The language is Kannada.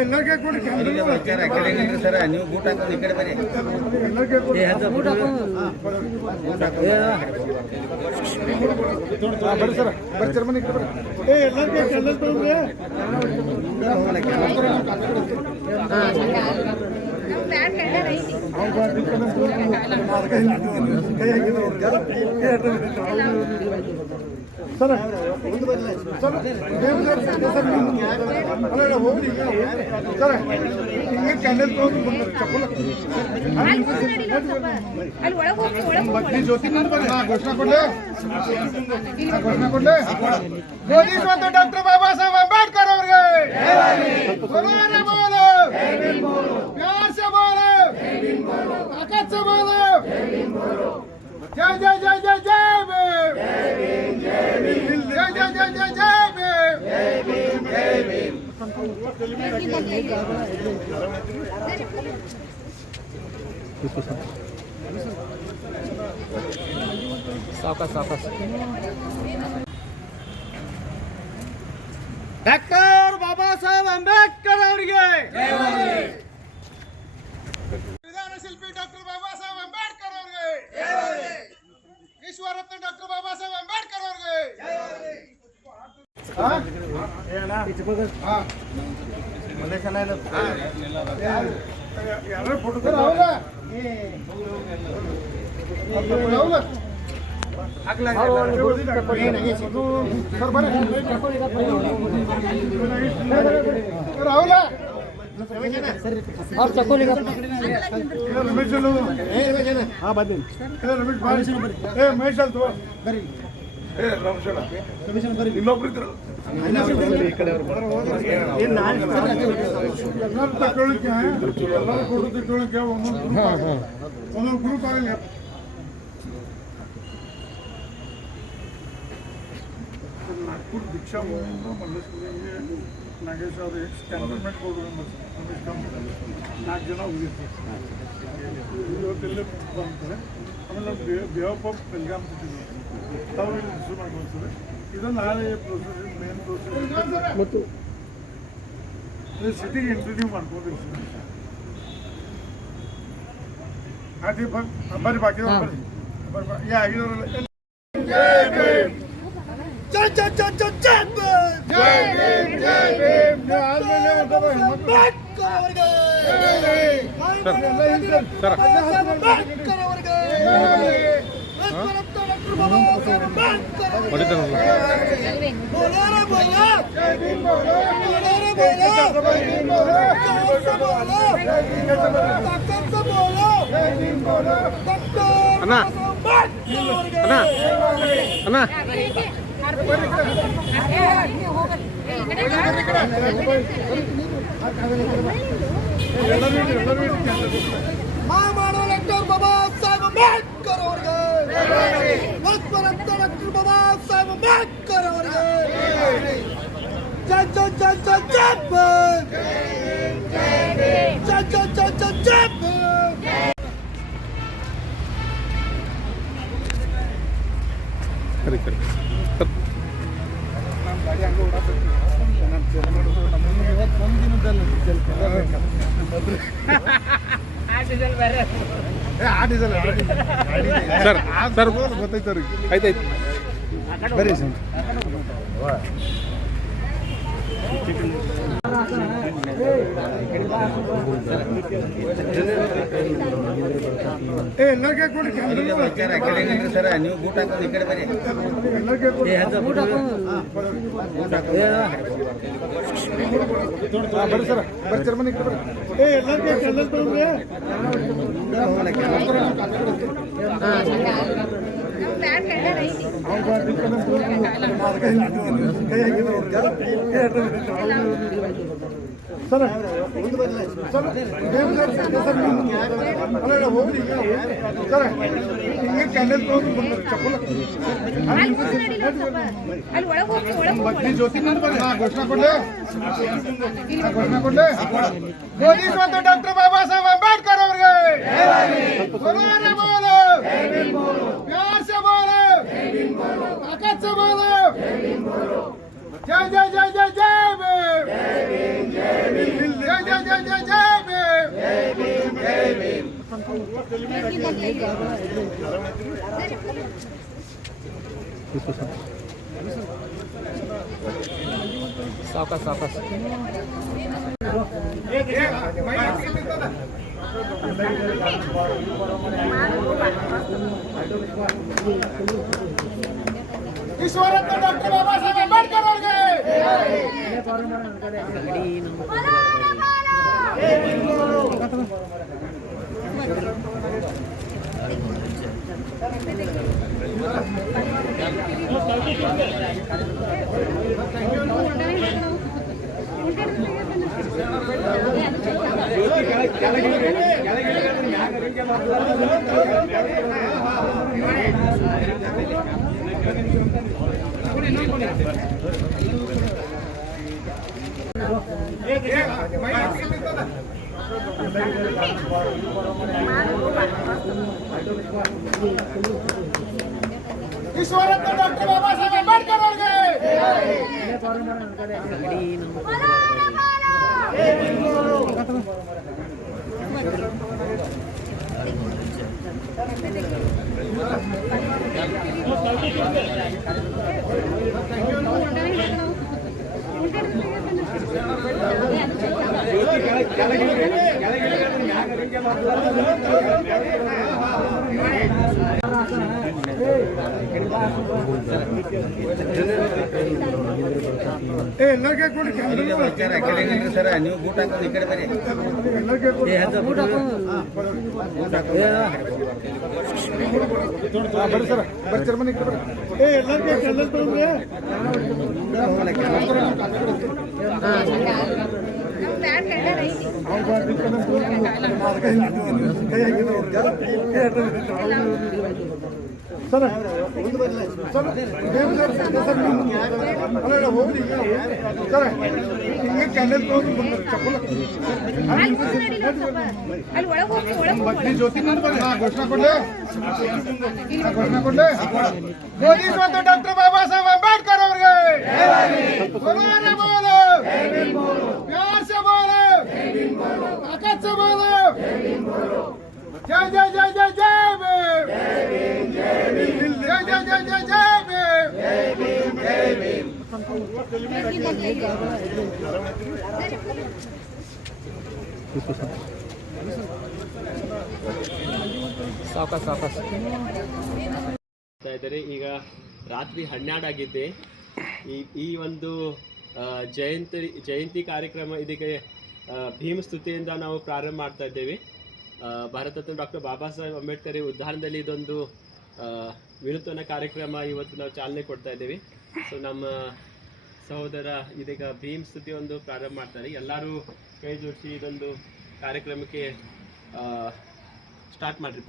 ಎಲ್ಲರಿಗೆ ಕೊಡಿ ಸರ್, ನೀವು ಊಟ ಹಾಕೋದು ಈ ಕಡೆ ಬರೀ ಬರ್ರಿ ಸರ್, ಬರ್ರಿ ಚರ್ಮನಿ ಕಡೆ ಬರ್ರಿ. ಎಲ್ಲರಿಗೆ ಕ್ಯಾಂಡಲ್ ತಗೊಂಡ್ರೆ ಸರ್ ಹೋಗಿ ಸರ್ ಹಿಂಗೆ ಕ್ಯಾಂಡಲ್ ತಗೊಂಡು ಚಪ್ಪಲ್ ಜ್ಯೋತಿ ಘೋಷಣೆ ಕೊಡ್ಲೆ ಮೋದಿ ಮತ್ತು ಡಾಕ್ಟರ್ ಬಾಬಾ ಸಾಹೇಬ್ ಅಂಬೇಡ್ಕರ್ ಅವ್ರಿಗೆ प्यार से बोलो, ताकत से बोलो, जय जय जय जय जय भीम, जय जय जय जय जय भीम। सावकाश सावकाश डॉक्टर बाबा साहेब अंबेडकर ಅವರಿಗೆ ವಿಧಾನ ಶಿಲ್ಪಿ ಡಾಕ್ಟರ್ ಬಾಬಾ ಸಾಹೇಬ್ ಅಂಬೇಡ್ಕರ್ ಅವರಿಗೆ ವಿಶ್ವರತ್ನ ಡಾಕ್ಟರ್ ಬಾಬಾ ಸಾಹೇಬ್ ಅಂಬೇಡ್ಕರ್ ಅವರಿಗೆ ಯಾರು ಫೋಟೋ नागपूर दीक्षा मोहिमेंद्र मल्लेश्वरी नागेश ಅವರು ಎಕ್ಸ್ ಕ್ಯಾಂಟೋನ್ಮೆಂಟ್ ಪ್ರೋಗ್ರಾಮ್ ನಾಲ್ಕು ಜನ ಹೋಗಿರ್ತಾರೆ ಇವತ್ತೆಲ್ಲೇ ಬಂತಾರೆ. ಆಮೇಲೆ ಬೇ ಆಫ್ ಬೆಲ್ಗಾಮ್ ತಾವು ಇಲ್ಲಿ ರಿಸೀವ್ ಮಾಡ್ಕೊಳ್ತಾರೆ. ಇದು ನಾಳೆ ಪ್ರೊಸೆಸ್ ಮೇನ್ ಪ್ರೊಸೆಸ್ ಮತ್ತು ಸಿಟಿಗೆ ಇಂಟ್ರಡ್ಯೂ ಮಾಡ್ಕೊಂಡಿರಿ ಸರ್. ಅದೇ ಬರ್ರಿ ಬಾಕಿ ಬರ್ರಿ ಆಗಿರೋಲ್ಲ. जय जय जय जय जय भीम, जय भीम जय भीम। अन्ना अन्ना अन्ना डॉक्टर बाबा साहेब अंबेडकर ಅವರಿಗೆ ಡಾಕ್ಟರ್ ಬಾಬಾ ಸಾಹೇಬ್ ಅಂಬೇಡ್ಕರ್ ಅವರಿಗೆ ಜೈ ಜೈ ಜೈ ಜೈ ಜೈ ಭೀಮ್, ಜೈ ಜೈ ಜೈ ಜೈ ಜೈ ಭೀಮ್। ಗಾಡಿ ಹಂಗೆ ಓಡಾಡ್ತೀವಿ ಸರ್ ಸರ್ ಗೊತ್ತಾಯ್ತು ಅವ್ರಿಗೆ. ಆಯ್ತಾಯ್ತು ಬರ್ರಿ ಸರ್. ಎಲ್ಲರಿಗೆ ಕೊಡಿ ಸರ್, ನೀವು ಊಟ ಹಾಕೋದು ಈ ಕಡೆ ಬರೀ ಬರ್ರಿ ಸರ್, ಬರ್ರಿ ಚರ್ಮನಿ ಕಡೆ ಬರ್ರಿ. ಎಲ್ಲರಿಗೆ ಕ್ಯಾಂಡಲ್ ತಗೊಂಡ್ರೆ ಸರ್ ಹೋಗಿ ಸರ್ ಹಿಂಗೆ ಕ್ಯಾಂಡಲ್ ತಗೊಂಡು ಚಪ್ಪಲ್ ಜ್ಯೋತಿ ಘೋಷಣೆ ಕೊಡ್ಲೆ ಮೋದಿ ಮತ್ತು ಡಾಕ್ಟರ್ ಬಾಬಾ ಸಾಹೇಬ್ ಅಂಬೇಡ್ಕರ್ ಅವರಿಗೆ प्यार से बोलो, ताकत से बोलो, जय जय जय जय जय भीम जय जय जय जय जय भीम जय भीम सावकाश सावकाश ईश्वरत्न डॉक्टर बाबासाहेब आंबेडकर ಅವರಿಗೆ ईश्वरत्न डॉक्टर बाबासाहेब आंबेडकर ಅವರಿಗೆ ಎಲ್ಲರಿಗೆ ಕೊಡಿ ಸರ್ ನೀವು ಬೂಟ್ ಹಾಕೋದು ಈ ಕಡೆ ಬರೀ ಬರ್ರಿ ಸರ್ ಬರ್ರಿ ಚರ್ಮನಿ ಕಡೆ ಬರ್ರಿ ಎಲ್ಲರಿಗೆ ಸರ್ ಹೋಗಿ ಸರ್ ಹಿಂಗೆ ಕ್ಯಾಂಡಲ್ ಚಪ್ಪಲ್ ಜ್ಯೋತಿ ಘೋಷಣೆ ಕೊಡ್ಲೆ ಘೋಷಣೆ ಕೊಡ್ಲೆ ಮೋದಿ ಮತ್ತು ಡಾಕ್ಟರ್ ಬಾಬಾ ಸಾಹೇಬ್ ಅಂಬೇಡ್ಕರ್ ಅವರಿಗೆ प्यार से बोलो ताकत से बोलो जय जय जय जय जय भीम जय जय जय जय जय भीम ಸಾವಕಾಶ ಸಾವಕಾಶ ಇದ್ದಾರೆ. ಈಗ ರಾತ್ರಿ 12 ಆಗಿದೆ. ಈ ಒಂದು ಜಯಂತಿ ಕಾರ್ಯಕ್ರಮ ಇದಕ್ಕೆ ಭೀಮ್ ಸ್ತುತಿಯಿಂದ ನಾವು ಪ್ರಾರಂಭ ಮಾಡ್ತಾ ಇದ್ದೇವೆ. ಭಾರತರತ್ನ ಡಾಕ್ಟರ್ ಬಾಬಾ ಸಾಹೇಬ್ ಅಂಬೇಡ್ಕರ್ ಉದ್ಯಾನದಲ್ಲಿ ಇದೊಂದು ವಿನೂತನ ಕಾರ್ಯಕ್ರಮ ಇವತ್ತು ನಾವು ಚಾಲನೆ ಕೊಡ್ತಾ ಇದ್ದೇವೆ. ಸೊ ನಮ್ಮ ಸಹೋದರ ಇದೀಗ ಭೀಮ್ ಸ್ತುತಿ ಒಂದು ಪ್ರಾರಂಭ ಮಾಡ್ತಾರೆ. ಎಲ್ಲರೂ ಕೈ ಜೋಡಿಸಿ ಇದೊಂದು ಕಾರ್ಯಕ್ರಮಕ್ಕೆ ಸ್ಟಾರ್ಟ್ ಮಾಡಿರಿ.